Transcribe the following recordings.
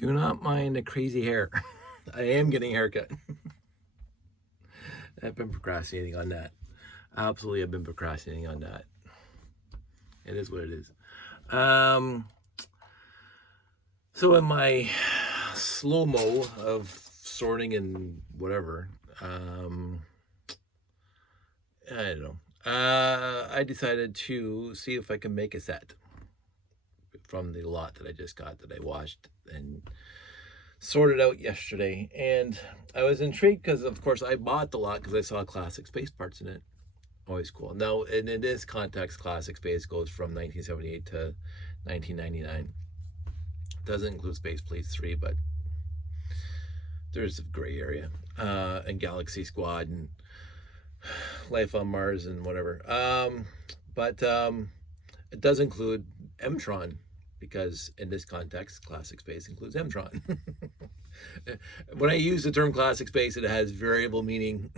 Do not mind the crazy hair. I am getting a haircut. I've been procrastinating on that. Absolutely, I've been procrastinating on that. It is what it is. So in my slow-mo of sorting and whatever, I don't know. I decided to see if I can make a set from the lot that I just got, that I washed and sorted out yesterday. And I was intrigued because, of course, I bought the lot because I saw classic space parts in it. Always cool. Now, and in this context, classic space goes from 1978 to 1999. Doesn't include Space Police 3, but there's a gray area. And Galaxy Squad and Life on Mars and whatever. But it does include Mtron, because in this context, classic space includes Mtron. When I use the term classic space, it has variable meaning.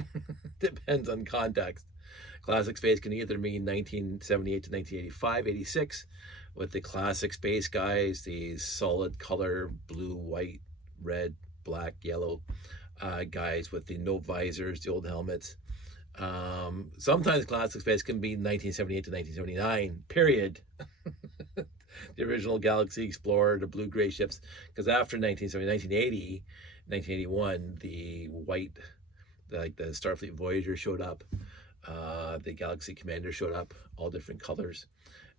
Depends on context. Classic space can either mean 1978 to 1985, 86, with the classic space guys, these solid color, blue, white, red, black, yellow guys with the no visors, the old helmets. Sometimes classic space can be 1978 to 1979, period. The original Galaxy Explorer, the blue-gray ships, because after 1970, 1981, the white, like the Starfleet Voyager showed up, the Galaxy Commander showed up, all different colors.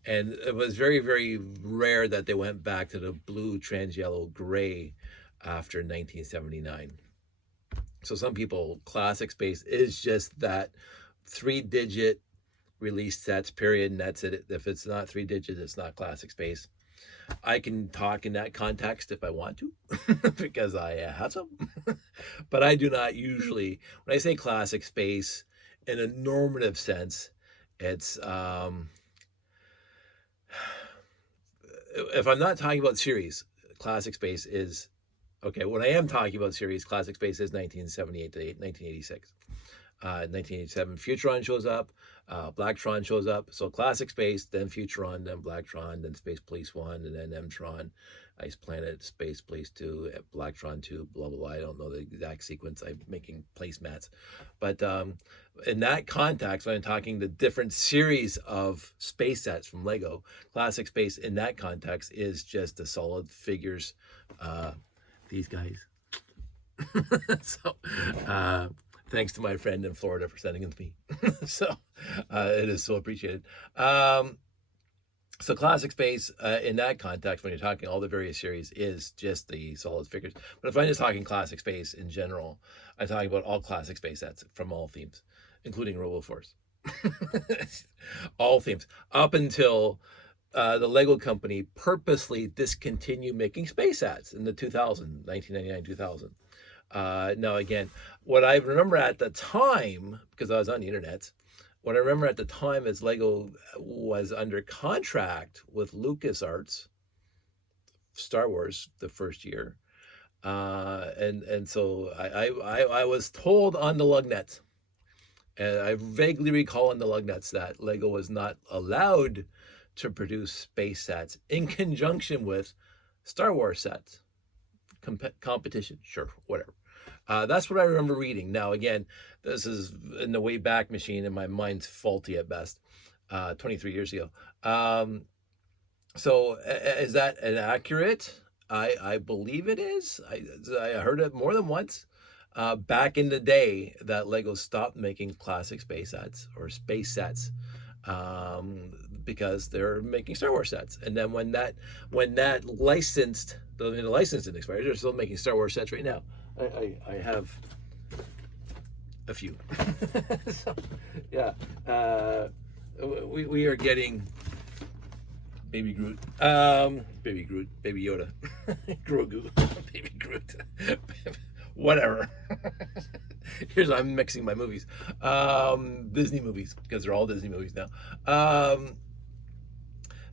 And it was very, very rare that they went back to the blue, trans-yellow, gray after 1979. So some people, classic space is just that 3-digit release sets, period, and that's it. If it's not 3 digits, it's not classic space. I can talk in that context if I want to, because I have some. But I do not usually, when I say classic space, in a normative sense, it's, if I'm not talking about series, classic space is, okay, when I am talking about series, classic space is 1978 to 1986. 1987, Futuron shows up, Blacktron shows up. So classic space, then Futuron, then Blacktron, then Space Police 1, and then Mtron, Ice Planet, Space Police 2, Blacktron 2, blah, blah, blah. I don't know the exact sequence. I'm making placemats. But in that context, when I'm talking the different series of space sets from Lego, classic space in that context is just the solid figures, these guys. So, thanks to my friend in Florida for sending them to me. So it is so appreciated. So classic space in that context, when you're talking all the various series, is just the solid figures. But if I'm just talking classic space in general, I'm talking about all classic space sets from all themes, including RoboForce. All themes. Up until the Lego company purposely discontinued making space sets in the 1999, 2000. Now, again, what I remember at the time, because I was on the internet, what I remember at the time is Lego was under contract with LucasArts, Star Wars, the first year. And so I was told on the lug nuts, and I vaguely recall on the lug nuts that Lego was not allowed to produce space sets in conjunction with Star Wars sets. Competition, sure, whatever. That's what I remember reading. Now, again, this is in the way back machine, and my mind's faulty at best. 23 years ago. So is that inaccurate? I believe it is. I heard it more than once. Back in the day, that Lego stopped making classic space sets or space sets, because they're making Star Wars sets. And then when that licensed, the license didn't expire, they're still making Star Wars sets right now. I have a few. So, yeah, we are getting Baby Groot, Baby Groot, Baby Yoda, Grogu, Baby Groot, whatever. Here's, I'm mixing my movies. Disney movies, because they're all Disney movies now.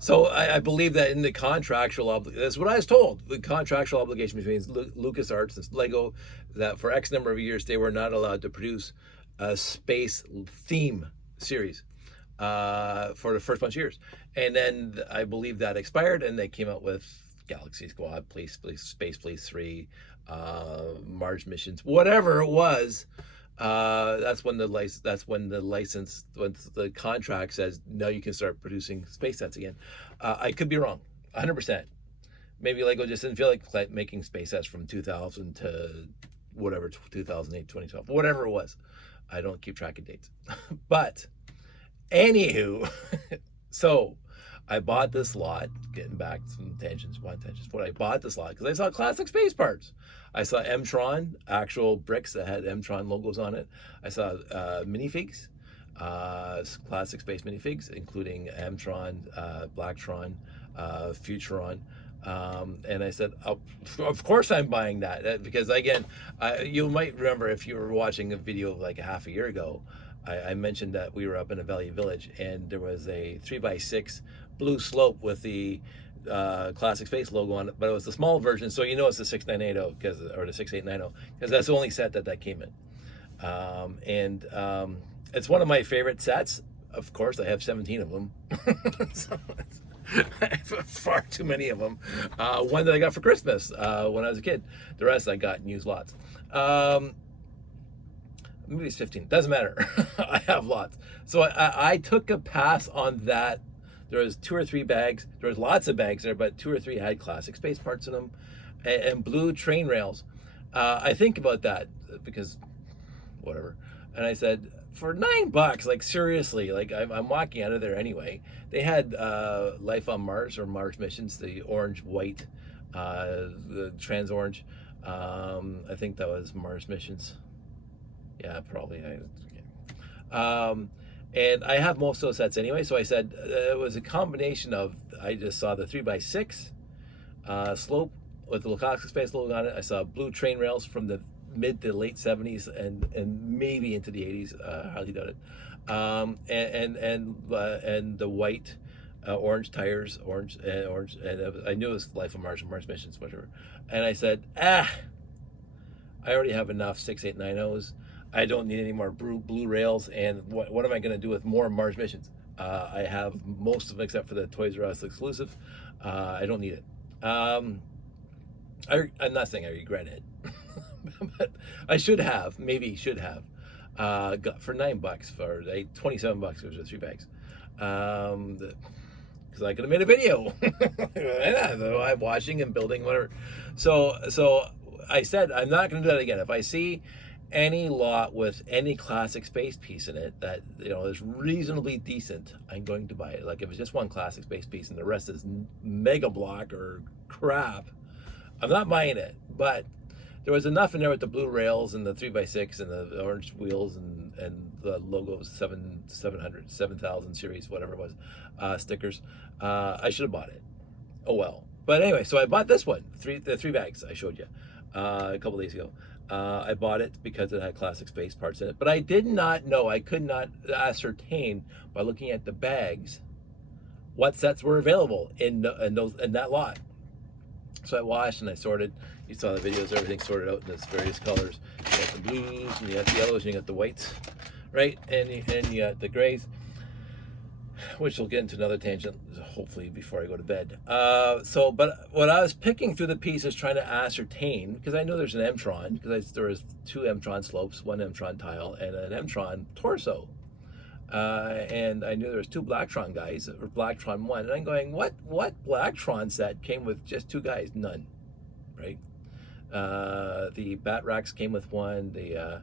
So I believe that in the contractual that's what I was told, the contractual obligation between LucasArts and Lego, that for X number of years they were not allowed to produce a space theme series for the first bunch of years. And then I believe that expired, and they came out with Galaxy Squad, Space Police 3, Mars missions, whatever it was. That's when the license, when the contract says now you can start producing space sets again. I could be wrong, 100%. Maybe Lego just didn't feel like making space sets from 2000 to whatever, 2008, 2012, whatever it was. I don't keep track of dates. But anywho, so I bought this lot, getting back some tangents, but I bought this lot because I saw classic space parts. I saw M-Tron, actual bricks that had M-Tron logos on it. I saw minifigs, classic space minifigs, including M-Tron, Blacktron, Futuron. And I said, of course I'm buying that, because again, you might remember if you were watching a video like a half a year ago, I mentioned that we were up in a Valley Village and there was a 3x6 blue slope with the classic space logo on it, but it was the small version, so you know it's the 6980 or the 6890 because that's the only set that came in. It's one of my favorite sets. Of course, I have 17 of them. So I have far too many of them. One that I got for Christmas when I was a kid. The rest I got in used lots. Maybe it's 15. Doesn't matter. I have lots. So I took a pass on that. There was 2 or 3 bags. There was lots of bags there, but 2 or 3 had classic space parts in them, and blue train rails. I think about that because whatever. And I said, for $9, like seriously, like I'm walking out of there anyway. They had Life on Mars or Mars missions, the orange, white, the trans orange. I think that was Mars missions. Yeah, probably. And I have most of those sets anyway, so I said it was a combination of, I just saw the 3x6 slope with the classic space logo on it. I saw blue train rails from the mid to late 70s and maybe into the 80s. Highly doubt it. And the white, orange tires, orange, and I knew it was Life on Mars and Mars missions, whatever. And I said, I already have enough 6890s. I don't need any more blue rails, and what am I going to do with more Mars missions? I have most of them except for the Toys R Us exclusive. I don't need it. I'm not saying I regret it, but I maybe should have, got for $9 for $27 for 3 bags. Because I could have made a video. I'm watching and building, whatever. So I said I'm not going to do that again. If I see any lot with any classic space piece in it that is reasonably decent, I'm going to buy it. Like if it's just one classic space piece and the rest is mega block or crap, I'm not buying it. But there was enough in there with the blue rails and the 3x6 and the orange wheels and the logos 7000 series, whatever it was, stickers. I should have bought it. Oh well. But anyway, so I bought this one, the 3 bags I showed you a couple days ago. I bought it because it had classic space parts in it, but I did not know, I could not ascertain by looking at the bags what sets were available in that lot. So I washed and I sorted. You saw the videos, everything sorted out in its various colors. You got the blues and you got the yellows and you got the whites, right? And you got the grays, which we'll get into another tangent, hopefully, before I go to bed. But when I was picking through the pieces, trying to ascertain, because I know there's an M-Tron, because there was 2 M-Tron slopes, 1 M-Tron tile, and an M-Tron torso. And I knew there was 2 Blacktron guys, or Blacktron 1, and I'm going, what Blacktron set came with just 2 guys? None, right? The Bat Racks came with 1. The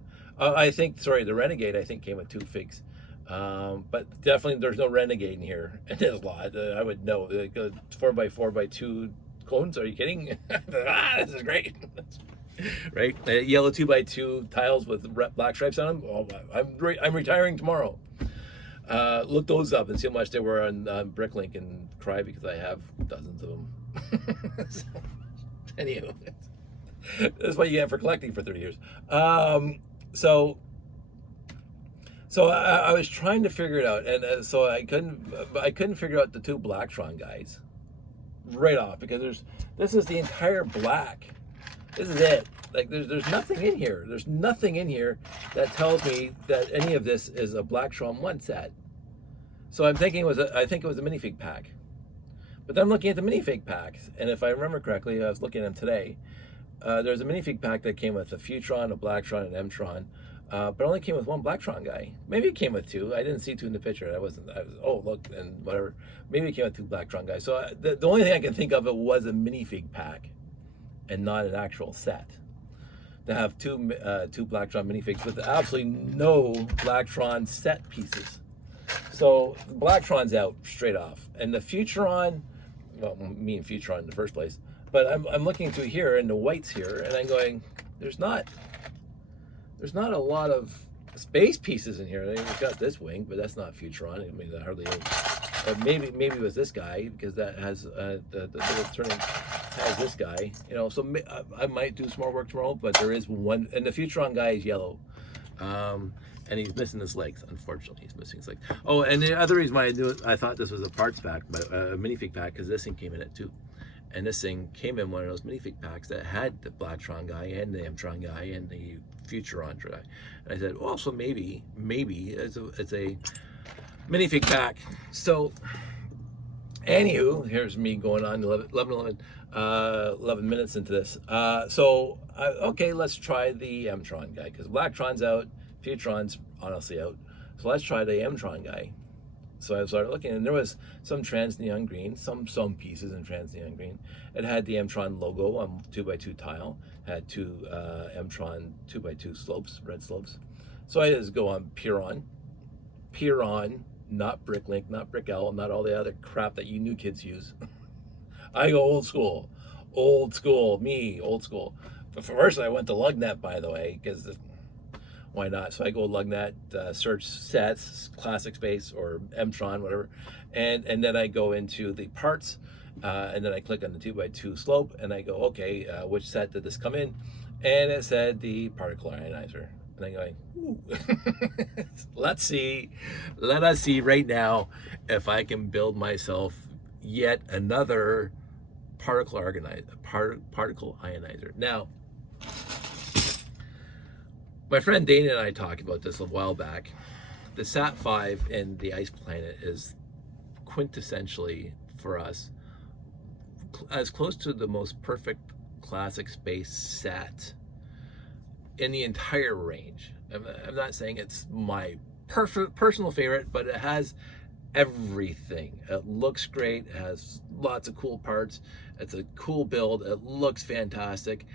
Renegade, I think, came with 2 figs. But definitely there's no Renegade in here. And there's a lot. I would know. 4x4x2 clones. Are you kidding? This is great. Right? Yellow 2x2 tiles with black stripes on them. Oh, I'm retiring tomorrow. Look those up and see how much they were on Bricklink and cry because I have dozens of them. So, anyway, that's what you get for collecting for 30 years. So I was trying to figure it out, and so I couldn't figure out the 2 Blacktron guys right off, because this is the entire black. This is it. Like there's nothing in here. There's nothing in here that tells me that any of this is a Blacktron 1 set. So I'm thinking I think it was a minifig pack. But then I'm looking at the minifig packs, and if I remember correctly, I was looking at them today. There's a minifig pack that came with a Futron, a Blacktron, and M-Tron, but only came with one Blacktron guy. Maybe it came with two. I didn't see two in the picture. I was oh look, and whatever. Maybe it came with two Blacktron guys. So the only thing I can think of it was a minifig pack, and not an actual set. To have two Blacktron minifigs with absolutely no Blacktron set pieces. So Blacktron's out straight off, and the Futron, well, me and Futron in the first place. But I'm looking through here and the whites here, and I'm going, there's not a lot of space pieces in here. We've got this wing, but that's not Futron. I mean, that hardly is. But maybe it was this guy, because that has the little turning has this guy. You know, so I might do some more work tomorrow. But there is one, and the Futron guy is yellow, and he's missing his legs. Unfortunately, he's missing his legs. Oh, and the other reason why I thought this was a parts pack, but a minifig pack, because this thing came in it too. And this thing came in one of those minifig packs that had the Blacktron guy and the M-Tron guy and the Futron guy. And I said, well, so maybe it's a minifig pack. So, anywho, here's me going on 11 minutes into this. Okay, let's try the M-Tron guy, because Blacktron's out, Futron's honestly out. So let's try the M-Tron guy. So I started looking, and there was some trans neon green, some pieces in trans neon green. It had the M-Tron logo on 2x2 tile, had two M-Tron 2x2 slopes, red slopes. So I just go on Piron, not Bricklink, not Brickell, not all the other crap that you new kids use. I go old school, old school. But first I went to Lugnet, by the way, because why not? So I go Lugnet, search sets, classic space or M-Tron, whatever, and then I go into the parts, and then I click on the 2x2 slope, and I go, okay, which set did this come in? And it said the particle ionizer, and I'm going, ooh. Let us see right now if I can build myself yet another particle ionizer. Now, my friend Dana and I talked about this a while back. The Sat-5 and the Ice Planet is quintessentially, for us, as close to the most perfect classic space set in the entire range. I'm not saying it's my personal favorite, but it has everything. It looks great, it has lots of cool parts, it's a cool build, it looks fantastic.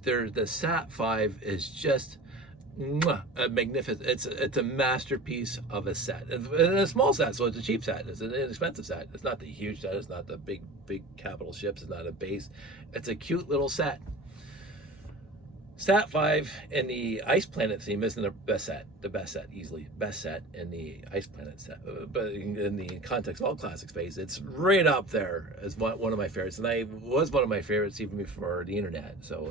The Sat-5 is just magnificent. It's a masterpiece of a set. It's a small set, so it's a cheap set. It's an inexpensive set. It's not the huge set. It's not the big capital ships. It's not a base. It's a cute little set. Sat-5 in the Ice Planet theme isn't the best set, easily. Best set in the Ice Planet set. But in the context of all classic space, it's right up there as one of my favorites. And I was one of my favorites even before the internet. So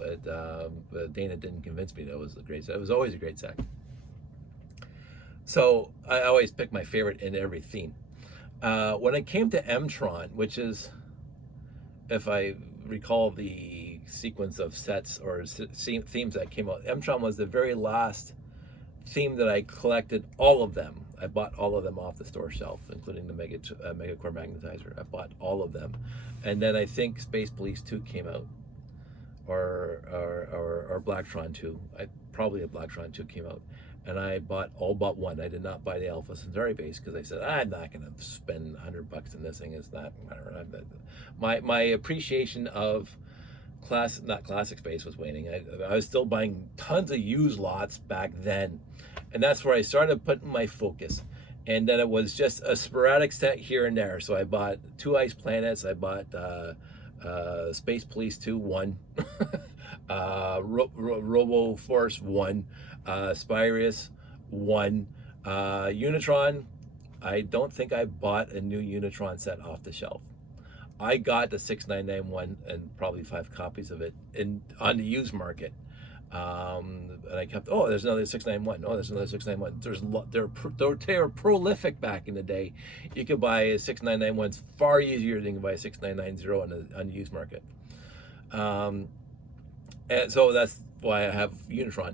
Dana didn't convince me that it was a great set. It was always a great set. So I always pick my favorite in every theme. When it came to M-Tron, which is, if I recall the sequence of sets or themes that came out, M-Tron was the very last theme that I collected all of them. I bought all of them off the store shelf, including the Megacore Magnetizer. I bought all of them. And then I think Space Police 2 came out, or Blacktron 2. Probably a Blacktron 2 came out. And I bought all but one. I did not buy the Alpha Centauri base because I said, I'm not going to spend $100 on this thing. It's not, my appreciation of not classic space was waning. I was still buying tons of used lots back then. And that's where I started putting my focus. And then it was just a sporadic set here and there. So I bought 2 Ice Planets. I bought Space Police 2, 1. Robo Force 1. Spirius 1. Unitron. I don't think I bought a new Unitron set off the shelf. I got the 6991 and probably 5 copies of it on the used market. And I kept, there's another 691. Oh, there's another 691. They were prolific back in the day. You could buy a 6991s far easier than you can buy a 6990 on the used market. And so that's why I have Unitron.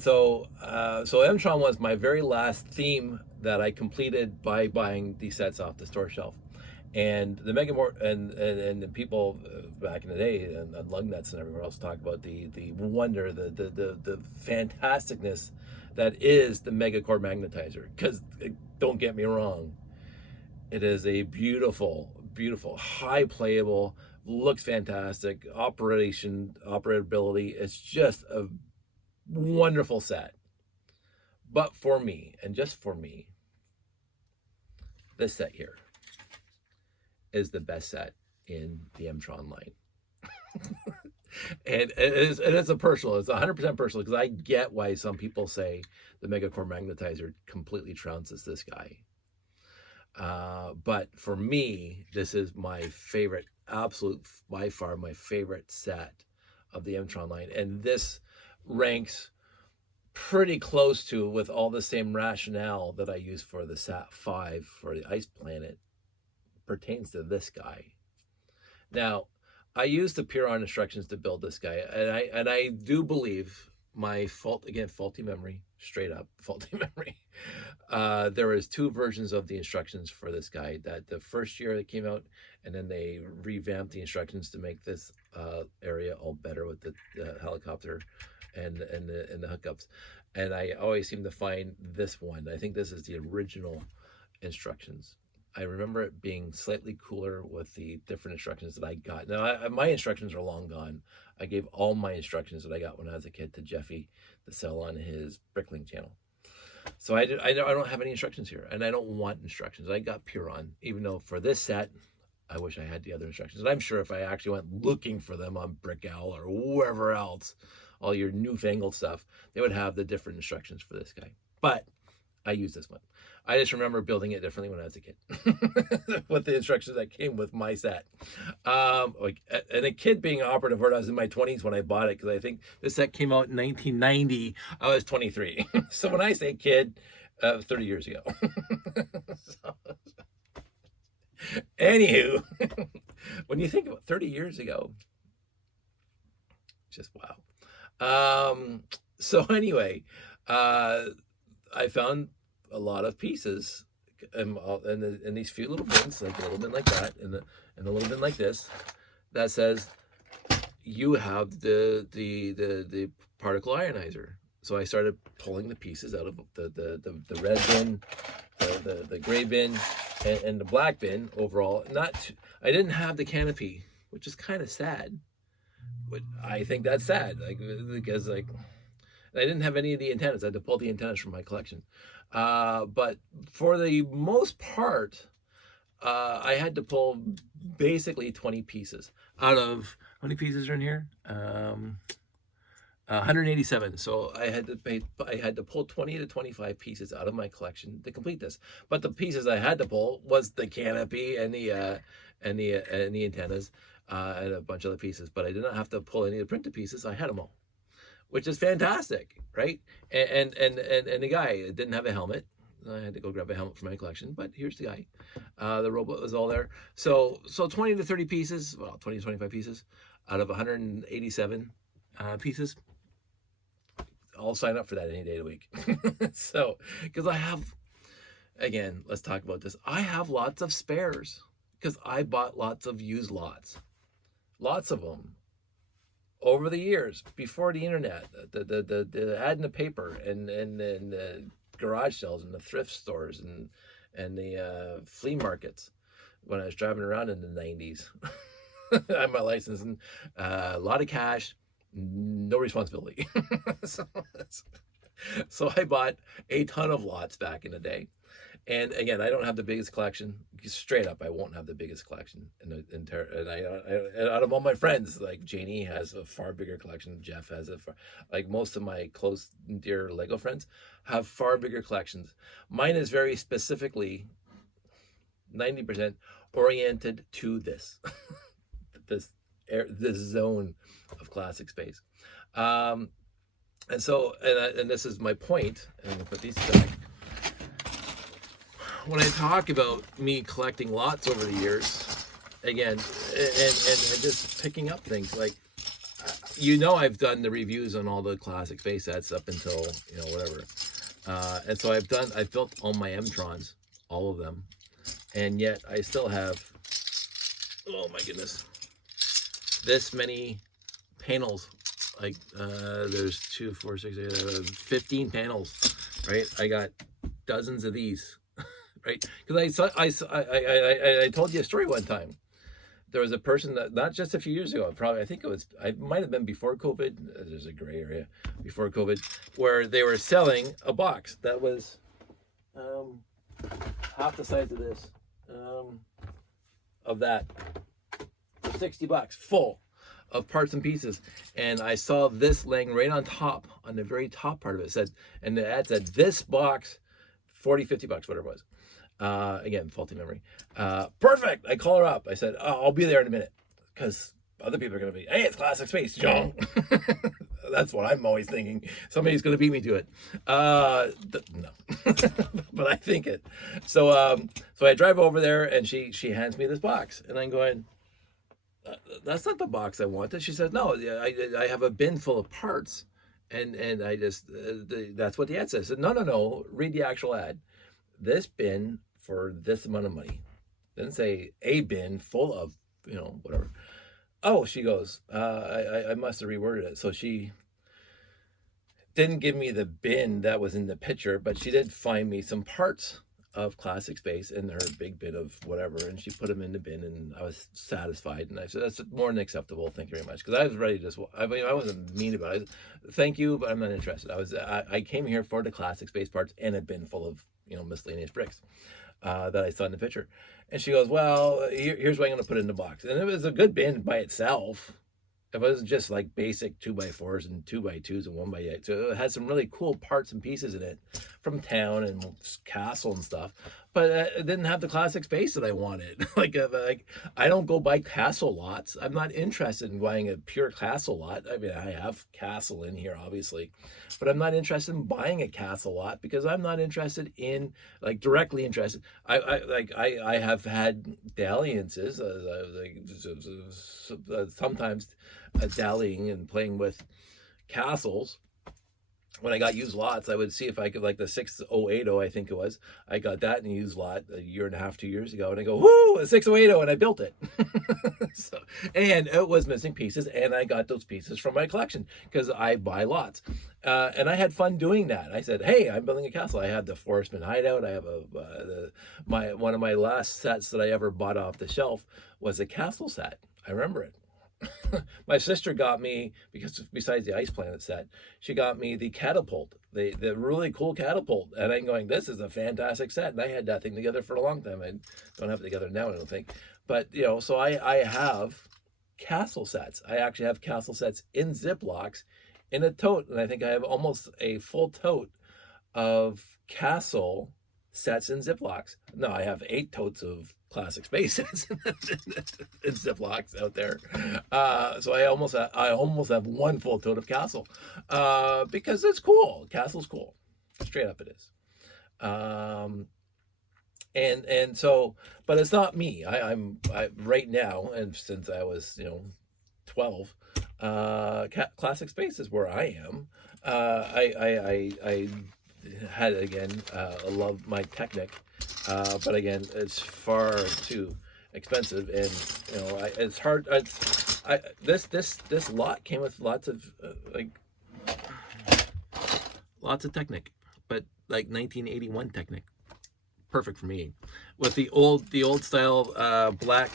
So M-Tron was my very last theme that I completed by buying these sets off the store shelf. And the Mega More and the people back in the day and lug nuts and everywhere else talk about the wonder, the fantasticness that is the Mega Core Magnetizer. Because don't get me wrong, it is a beautiful, beautiful, high playable, looks fantastic, operability. It's just a wonderful set. But for me, and just for me, this set here is the best set in the M-Tron line. And it's a personal, it's 100% personal, because I get why some people say the Mega Core Magnetizer completely trounces this guy. But for me, this is my favorite, absolute, by far my favorite set of the M-Tron line. And this ranks pretty close to, with all the same rationale that I use for the Sat 5 for the Ice Planet, pertains to this guy. Now, I used the Piron instructions to build this guy, and I do believe my faulty memory, straight up faulty memory. There was 2 versions of the instructions for this guy. That the first year it came out, and then they revamped the instructions to make this area all better with the helicopter and the hookups. And I always seem to find this one. I think this is the original instructions. I remember it being slightly cooler with the different instructions that I got. Now, my instructions are long gone. I gave all my instructions that I got when I was a kid to Jeffy to sell on his Bricklink channel. So I don't have any instructions here, and I don't want instructions. I got Piron, even though for this set, I wish I had the other instructions. And I'm sure if I actually went looking for them on Brick Owl or wherever else, all your newfangled stuff, they would have the different instructions for this guy. But I use this one. I just remember building it differently when I was a kid with the instructions that came with my set. And a kid being an operative word, I was in my 20s when I bought it, because I think this set came out in 1990. I was 23. So when I say kid, 30 years ago. Anywho, when you think about 30 years ago, just wow. So anyway, I found a lot of pieces in these few little bins, like a little bin like that, and a little bin like this, that says you have the particle ionizer. So I started pulling the pieces out of the red bin, the gray bin, and the black bin overall. I didn't have the canopy, which is kind of sad. But I think that's sad, because I didn't have any of the antennas. I had to pull the antennas from my collection. But for the most part, I had to pull basically 20 pieces out of, how many pieces are in here? 187. So I had to pull 20 to 25 pieces out of my collection to complete this. But the pieces I had to pull was the canopy and the antennas, and a bunch of other pieces. But I did not have to pull any of the printed pieces. I had them all, which is fantastic, right? And the guy didn't have a helmet. I had to go grab a helmet for my collection, but here's the guy. The robot was all there. So 20 to 30 pieces, well, 20 to 25 pieces out of 187 pieces. I'll sign up for that any day of the week. So, because I have, again, let's talk about this. I have lots of spares because I bought lots of used lots. Lots of them. Over the years, before the internet, the ad in the paper and the garage sales and the thrift stores and the flea markets, when I was driving around in the 90s, I had my license, and a lot of cash, no responsibility. So I bought a ton of lots back in the day. And again, I don't have the biggest collection. Straight up, I won't have the biggest collection and out of all my friends, like Janie has a far bigger collection. Jeff has like most of my close and dear Lego friends have far bigger collections. Mine is very specifically 90% oriented to this, this zone of classic space. And so, and this is my point. And I'm gonna put these back. When I talk about me collecting lots over the years, again, and just picking up things, like, I've done the reviews on all the classic space sets up until, whatever. And so I've built all my M-Trons, all of them. And yet I still have Oh my goodness. This many panels. Like, there's 2, 4, 6, 8, 15 panels, right? I got dozens of these, right? Because I told you a story one time. There was a person that, not just a few years ago, probably, I might have been before COVID. There's a gray area before COVID, where they were selling a box that was half the size of this, of that, for $60, full of parts and pieces. And I saw this laying right on top, on the very top part of it. It said, and the ad said, this box, $40, $50, whatever it was. Again, faulty memory. Perfect. I call her up. I said, oh, I'll be there in a minute, because other people are going to be, hey, it's Classic Space, John. That's what I'm always thinking. Somebody's going to beat me to it. No, but I think it. So I drive over there, and she hands me this box, and I'm going, that's not the box I wanted. She said, no, I have a bin full of parts, and I just, that's what the ad says. I said, no, read the actual ad. This bin for this amount of money. Didn't say a bin full of, whatever. Oh, she goes, I must have reworded it. So she didn't give me the bin that was in the picture, but she did find me some parts of Classic Space in her big bin of whatever, and she put them in the bin, and I was satisfied. And I said, that's more than acceptable, thank you very much, because I was ready to I wasn't mean about it. Thank you, but I'm not interested. I came here for the Classic Space parts and a bin full of miscellaneous bricks that I saw in the picture. And she goes, well, here's what I'm going to put in the box. And it was a good bin by itself. It wasn't just like basic 2x4s and 2x2s and 1x8. So it had some really cool parts and pieces in it from town and castle and stuff. But it didn't have the Classic Space that I wanted. like I don't go buy castle lots. I'm not interested in buying a pure castle lot. I mean, I have castle in here, obviously, but I'm not interested in buying a castle lot, because I'm not interested in, directly interested. I have had dalliances, sometimes dallying and playing with castles. When I got used lots, I would see if I could, like the 6080, I think it was. I got that in a used lot a year and a half, 2 years ago, and I go, whoo, a 6080, and I built it. And it was missing pieces, and I got those pieces from my collection, because I buy lots. And I had fun doing that. I said, hey, I'm building a castle. I had the Forestman Hideout. I have one of my last sets that I ever bought off the shelf was a castle set. I remember it. My sister got me, because besides the Ice Planet set, she got me the catapult, the really cool catapult. And I'm going, this is a fantastic set. And I had that thing together for a long time. I don't have it together now, I don't think. But, so I have castle sets. I actually have castle sets in Ziplocs in a tote. And I think I have almost a full tote of castle sets in Ziplocs. No, I have 8 totes of Classic Space sets in Ziplocs out there. So I almost have one full tote of castle, because it's cool. Castle's cool. Straight up it is. And so, but it's not me. I'm right now, and since I was 12, Classic Space is where I am. I had, again, I love my Technic, but again, it's far too expensive, and it's hard. This lot came with lots of lots of Technic, but like 1981 Technic, perfect for me, with the old style black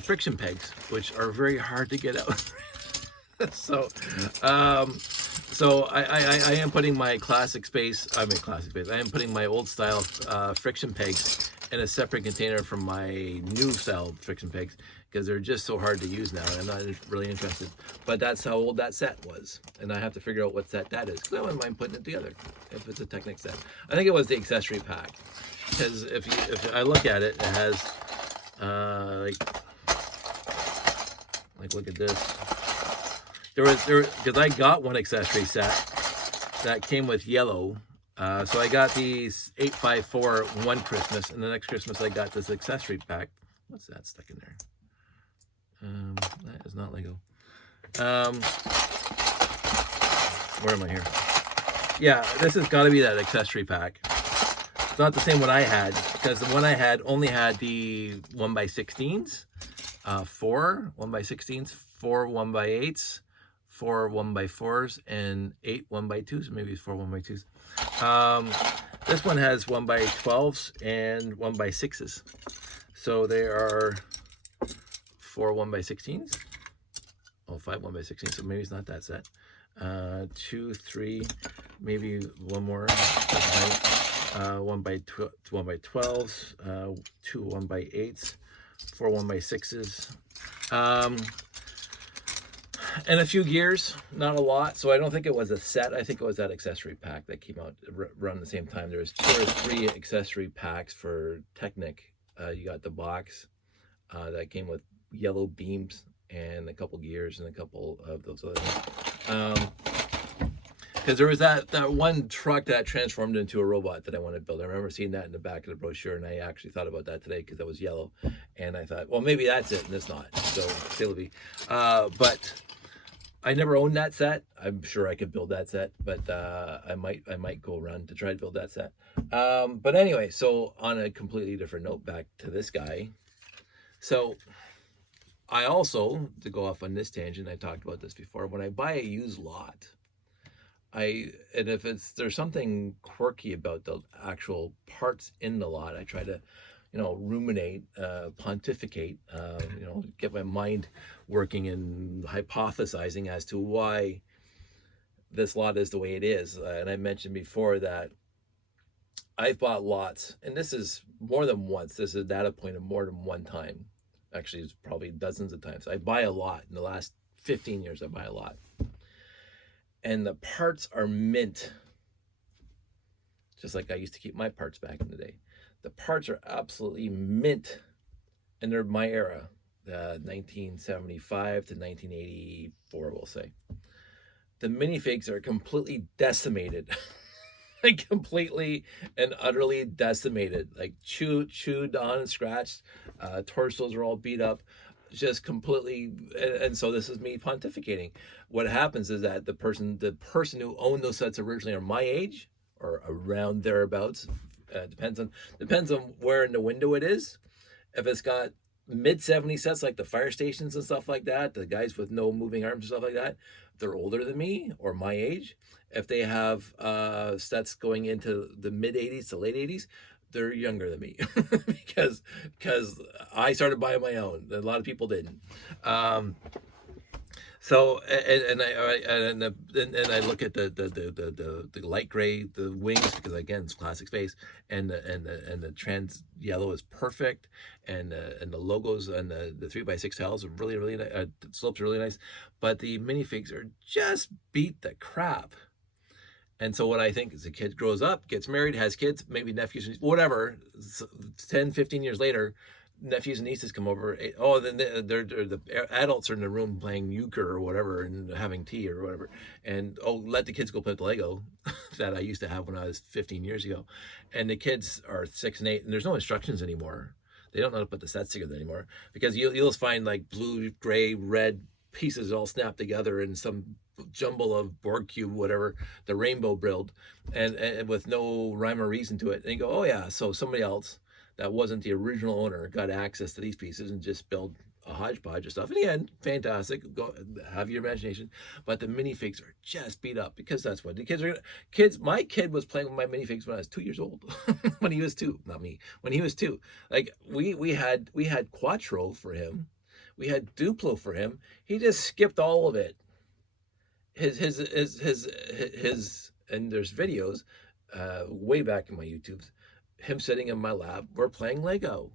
friction pegs, which are very hard to get out. So I am putting my Classic Space. I am putting my old style friction pegs in a separate container from my new style friction pegs, because they're just so hard to use now, and I'm not really interested. But that's how old that set was, and I have to figure out what set that is, because I wouldn't mind putting it together if it's a Technic set. I think it was the accessory pack, because if I look at it, it has like look at this. Because I got one accessory set that came with yellow. So I got these 8x4 one Christmas, and the next Christmas I got this accessory pack. What's that stuck in there? That is not Lego. Where am I here? Yeah, this has got to be that accessory pack. It's not the same one I had, because the one I had only had the 1x16s. 4 1x16s, 4 1x8s, 4 1x4s, and 8 1x2s. Maybe it's 4 1x2s. This one has 1x12s and 1x6s. So they are 4 1x16s. Oh, 5 1x16s. So maybe it's not that set. 2, 3, maybe one more. 1x12s, 2 1x8s, 4 1x6s. And a few gears, not a lot. So I don't think it was a set. I think it was that accessory pack that came out around the same time. There was 2 or 3 accessory packs for Technic. You got the box that came with yellow beams and a couple gears and a couple of those other things. Because there was that one truck that transformed into a robot that I wanted to build. I remember seeing that in the back of the brochure, and I actually thought about that today because it was yellow. And I thought, well, maybe that's it, and it's not. So, still be. But I never owned that set. I'm sure I could build that set, but I might go around to try to build that set. But anyway, so on a completely different note, back to this guy. So I also, to go off on this tangent, I talked about this before, when I buy a used lot, and if there's something quirky about the actual parts in the lot, I try to, ruminate, pontificate, get my mind working and hypothesizing as to why this lot is the way it is. And I mentioned before that I've bought lots, and this is more than once. This is a data point of more than one time. Actually, it's probably dozens of times. I buy a lot. In the last 15 years, I buy a lot. And the parts are mint, just like I used to keep my parts back in the day. The parts are absolutely mint, and they're my era, 1975 to 1984, we'll say. The minifigs are completely decimated, like completely and utterly decimated, like chewed on and scratched. Torsos are all beat up. Just completely, and so this is me pontificating. What happens is that the person who owned those sets originally are my age or around thereabouts. Depends on where in the window it is. If it's got mid 70 sets like the fire stations and stuff like that, the guys with no moving arms and stuff like that, they're older than me or my age. If they have sets going into the mid 80s to late 80s, they're younger than me because I started buying my own. A lot of people didn't. So and I look at the light gray, the wings, because again it's classic space, and the trans yellow is perfect, and the logos and the 3x6 tiles are really nice. Slopes are really nice, but the minifigs are just beat the crap. And so what I think is the kid grows up, gets married, has kids, maybe nephews, whatever, 10, 15 years later, nephews and nieces come over. Oh, then the adults are in the room playing euchre or whatever and having tea or whatever. And, let the kids go play with the Lego that I used to have when I was 15 years ago. And the kids are 6 and 8, and there's no instructions anymore. They don't know how to put the sets together anymore, because you'll find like blue, gray, red pieces all snapped together in some jumble of Borg cube, whatever, the rainbow build, and with no rhyme or reason to it. And you go, oh yeah, so somebody else that wasn't the original owner got access to these pieces and just built a hodgepodge of stuff. In the end, fantastic. Go have your imagination. But the minifigs are just beat up, because that's what the kids. My kid was playing with my minifigs when I was 2 years old. When he was 2, not me. When he was 2, like we had Quattro for him. We had Duplo for him. He just skipped all of it. His and there's videos way back in my YouTubes, him sitting in my lap, we're playing Lego.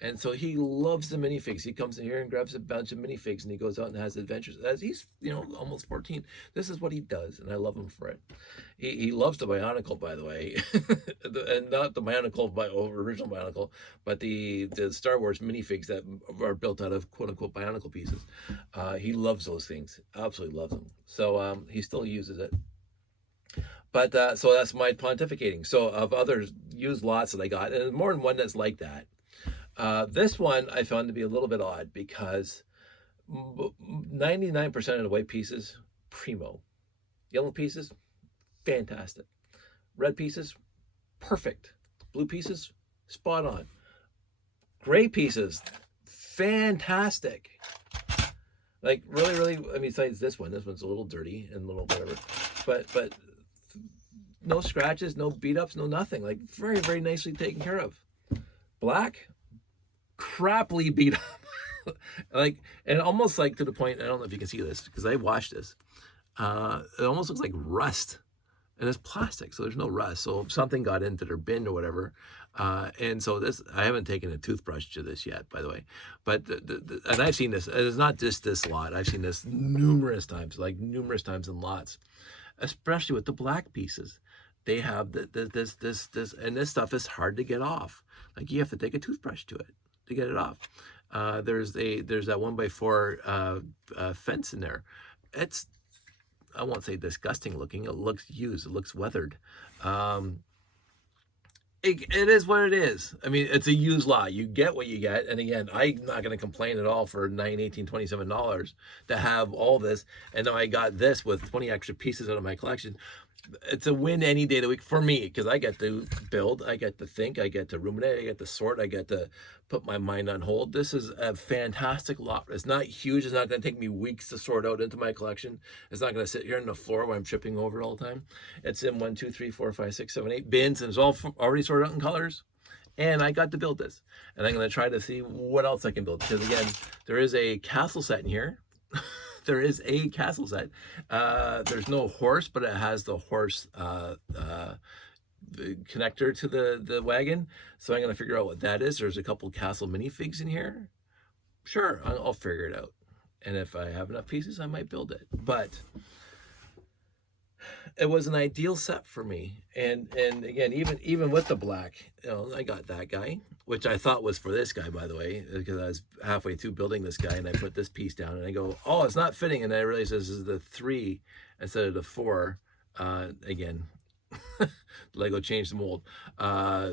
And so he loves the minifigs. He comes in here and grabs a bunch of minifigs, and he goes out and has adventures. As he's, almost 14, this is what he does, and I love him for it. He loves the Bionicle, by the way, and not the Bionicle, original Bionicle, but the Star Wars minifigs that are built out of quote-unquote Bionicle pieces. He loves those things, absolutely loves them. So he still uses it. But so that's my pontificating. So of other used lots that I got, and more than one that's like that. This one I found to be a little bit odd, because 99% of the white pieces, primo. Yellow pieces, fantastic. Red pieces, perfect. Blue pieces, spot on. Gray pieces, fantastic. Like really, really. I mean, besides this one's a little dirty and a little whatever, but no scratches, no beat ups, no nothing. Like very, very nicely taken care of. Black, crappily beat up. Like, and almost like to the point, I don't know if you can see this because I washed this. It almost looks like rust, and it's plastic, so there's no rust. So if something got into their bin or whatever, and so this, I haven't taken a toothbrush to this yet, by the way, but and I've seen this. It's not just this lot. I've seen this numerous times, like numerous times in lots, especially with the black pieces. They have this, and this stuff is hard to get off. Like you have to take a toothbrush to it to get it off. There's that 1x4 fence in there. It's, I won't say disgusting looking. It looks used. It looks weathered. It is what it is. I mean, it's a used lot. You get what you get. And again, I'm not going to complain at all for $9, $18, $27 to have all this. And now I got this with 20 extra pieces out of my collection. It's a win any day of the week for me because I get to build, I get to think, I get to ruminate, I get to sort, I get to put my mind on hold. This is a fantastic lot. It's not huge. It's not going to take me weeks to sort out into my collection. It's not going to sit here on the floor where I'm tripping over all the time. It's in 1, 2, 3, 4, 5, 6, 7, 8 bins, and it's all already sorted out in colors. And I got to build this. And I'm going to try to see what else I can build. Because again, there is a castle set in here. There is a castle set. There's no horse, but it has the horse the connector to the wagon. So I'm going to figure out what that is. There's a couple castle minifigs in here. Sure, I'll figure it out. And if I have enough pieces, I might build it. But it was an ideal set for me. And again, even with the black, you know, I got that guy, which I thought was for this guy, by the way, because I was halfway through building this guy and I put this piece down and I go, oh, it's not fitting. And I realized this is the 3 instead of the 4. Again, Lego changed the mold.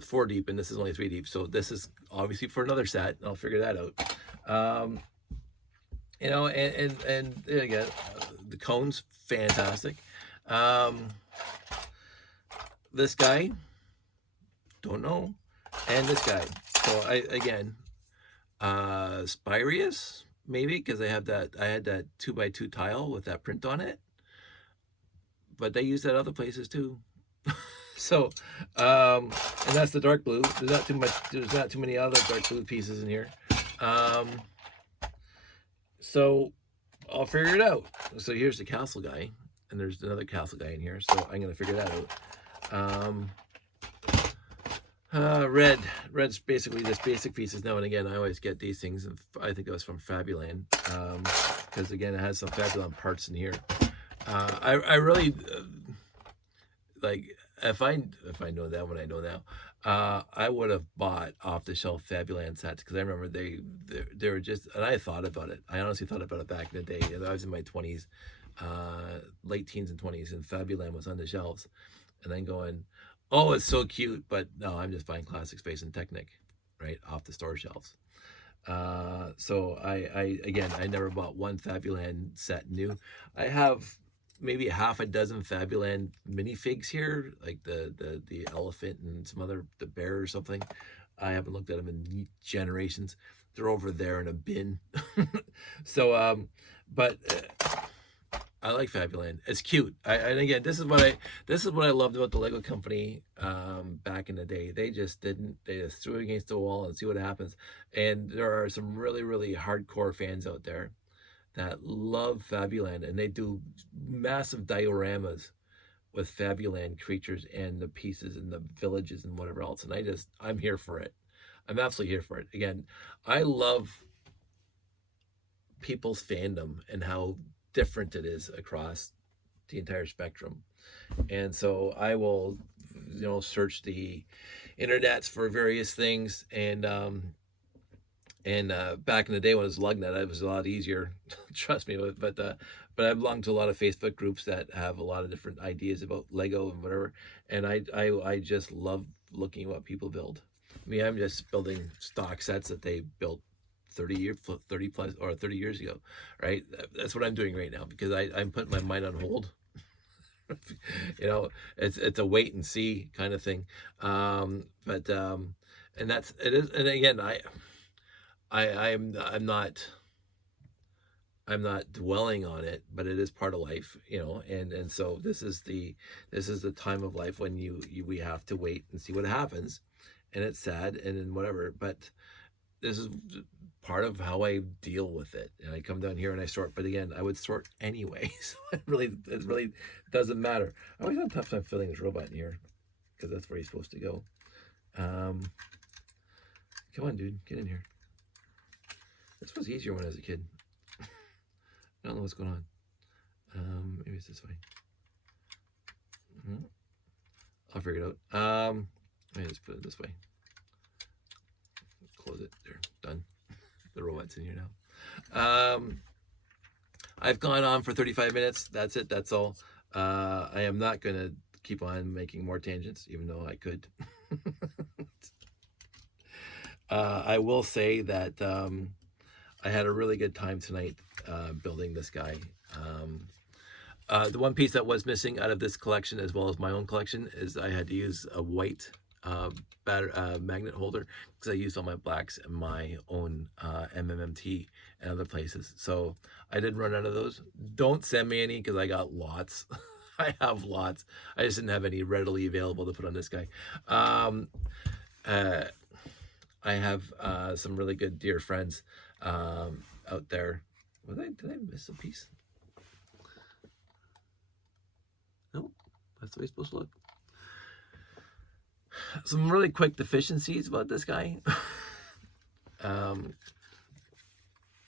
4 deep, and this is only 3 deep. So this is obviously for another set. I'll figure that out. You know, and again, the cone's fantastic. This guy, don't know, and this guy. So again, Spirius maybe because I had that 2x2 tile with that print on it, but they use that other places too. So, and that's the dark blue. There's not too much. There's not too many other dark blue pieces in here. So I'll figure it out. So here's the castle guy. And there's another castle guy in here, so I'm gonna figure that out. Red's basically just basic pieces now and again. I always get these things, and I think it was from Fabuland, because again, it has some Fabuland parts in here. I really like if I know that when I know now, I would have bought off the shelf Fabuland sets because I remember they were just, and I thought about it. I honestly thought about it back in the day. I was in my 20s. Late teens and 20s, and Fabuland was on the shelves, and I'm going, oh, it's so cute, but no, I'm just buying Classic Space and Technic right off the store shelves. So I never bought one Fabuland set new. I have maybe half a dozen Fabuland minifigs here, like the elephant and some other, the bear or something. I haven't looked at them in generations. They're over there in a bin. So but I like Fabuland. It's cute. And again, this is what I loved about the Lego company back in the day. They just threw it against the wall and see what happens. And there are some really, really hardcore fans out there that love Fabuland, and they do massive dioramas with Fabuland creatures and the pieces and the villages and whatever else. And I'm here for it. I'm absolutely here for it. Again, I love people's fandom and how different it is across the entire spectrum. And so I will, search the internets for various things. And back in the day when it was Lugnet, it was a lot easier, trust me. But I belong to a lot of Facebook groups that have a lot of different ideas about Lego and whatever. And I just love looking at what people build. I mean, I'm just building stock sets that they built 30 years ago, right? That's what I'm doing right now because I'm putting my mind on hold. It's a wait and see kind of thing. And that's it is. And again, I'm not dwelling on it, but it is part of life, and so this is the time of life when we have to wait and see what happens, and it's sad and then whatever, but this is part of how I deal with it. And I come down here and I sort, but again, I would sort anyway. So it really doesn't matter. I always have a tough time filling this robot in here because that's where he's supposed to go. Come on, dude, get in here. This was easier when I was a kid. I don't know what's going on. Maybe it's this way. I'll figure it out. Let me just put it this way. Close it. There. Done. The robot's in here now. I've gone on for 35 minutes. That's it. That's all. I am not going to keep on making more tangents, even though I could. I will say that I had a really good time tonight building this guy. The one piece that was missing out of this collection, as well as my own collection, is I had to use a white magnet holder because I used all my blacks and my own MMMT and other places. So I did run out of those. Don't send me any because I got lots. I have lots. I just didn't have any readily available to put on this guy. I have some really good dear friends out there. Did I miss a piece? No, that's the way it's supposed to look. Some really quick deficiencies about this guy.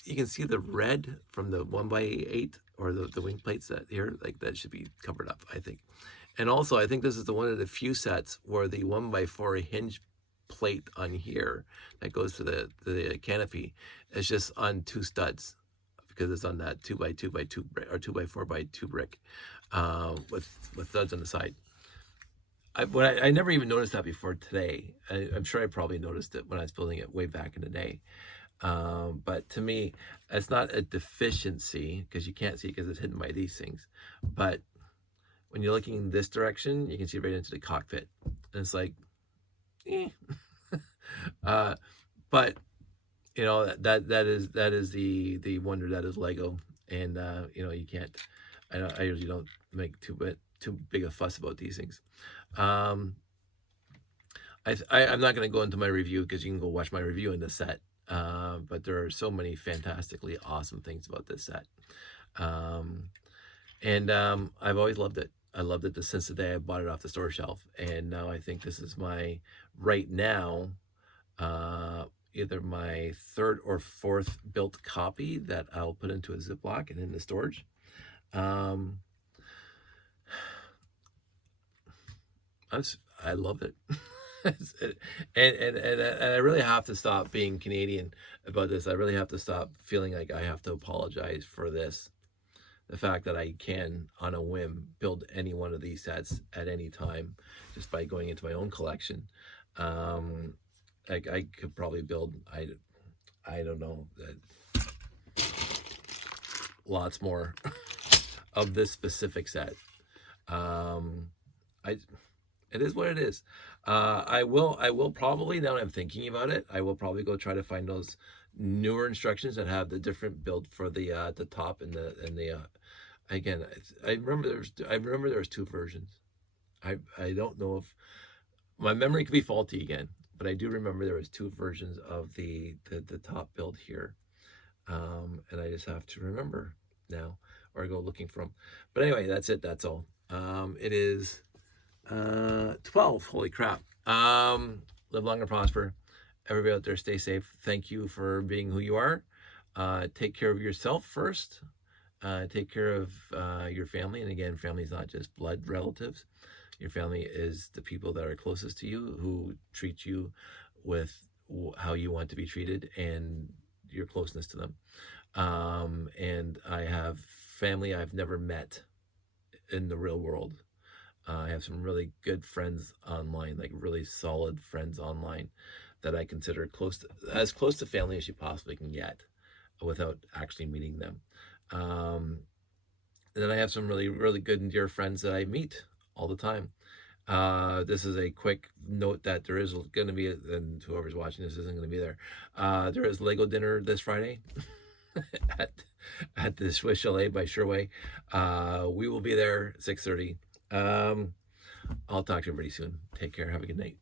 You can see the red from the 1x8 or the wing plates that here, like that should be covered up, I think. And also, I think this is the one of the few sets where the 1x4 hinge plate on here that goes to the canopy is just on two studs because it's on that 2x2x2 or 2x4x2 brick with studs on the side. I never even noticed that before today. I'm sure I probably noticed it when I was building it way back in the day. But to me, it's not a deficiency because you can't see because it's hidden by these things. But when you're looking in this direction, you can see right into the cockpit. And it's like, eh. But you know that is the wonder that is Lego, and you can't. I usually don't make too big a fuss about these things. I'm not going to go into my review because you can go watch my review in the set. But there are so many fantastically awesome things about this set, and I've always loved it. I loved it since the day I bought it off the store shelf, and now I think this is my right now. Either my third or fourth built copy that I'll put into a Ziploc and into storage. I love it. and I really have to stop being Canadian about this. I really have to stop feeling like I have to apologize for this. The fact that I can, on a whim, build any one of these sets at any time just by going into my own collection. I could probably build, I don't know, lots more of this specific set. It is what it is. I will probably, now that I'm thinking about it, I will probably go try to find those newer instructions that have the different build for the top and the again, I remember there was two versions. I don't know if my memory could be faulty again, but I do remember there was two versions of the top build here, and I just have to remember now or go looking for them. But anyway, that's it. That's all. It is 12. Holy crap. Live long and prosper. Everybody out there, stay safe. Thank you for being who you are. Take care of yourself first. Take care of your family. And again, family is not just blood relatives. Your family is the people that are closest to you, who treat you with how you want to be treated and your closeness to them. And I have family I've never met in the real world. I have some really good friends online, like really solid friends online that I consider as close to family as you possibly can get without actually meeting them. And then I have some really, really good and dear friends that I meet all the time. This is a quick note that there is going to be, and whoever's watching this isn't going to be there. There is Lego dinner this Friday at the Swiss Chalet by Sherway. We will be there 6:30. I'll talk to everybody soon. Take care. Have a good night.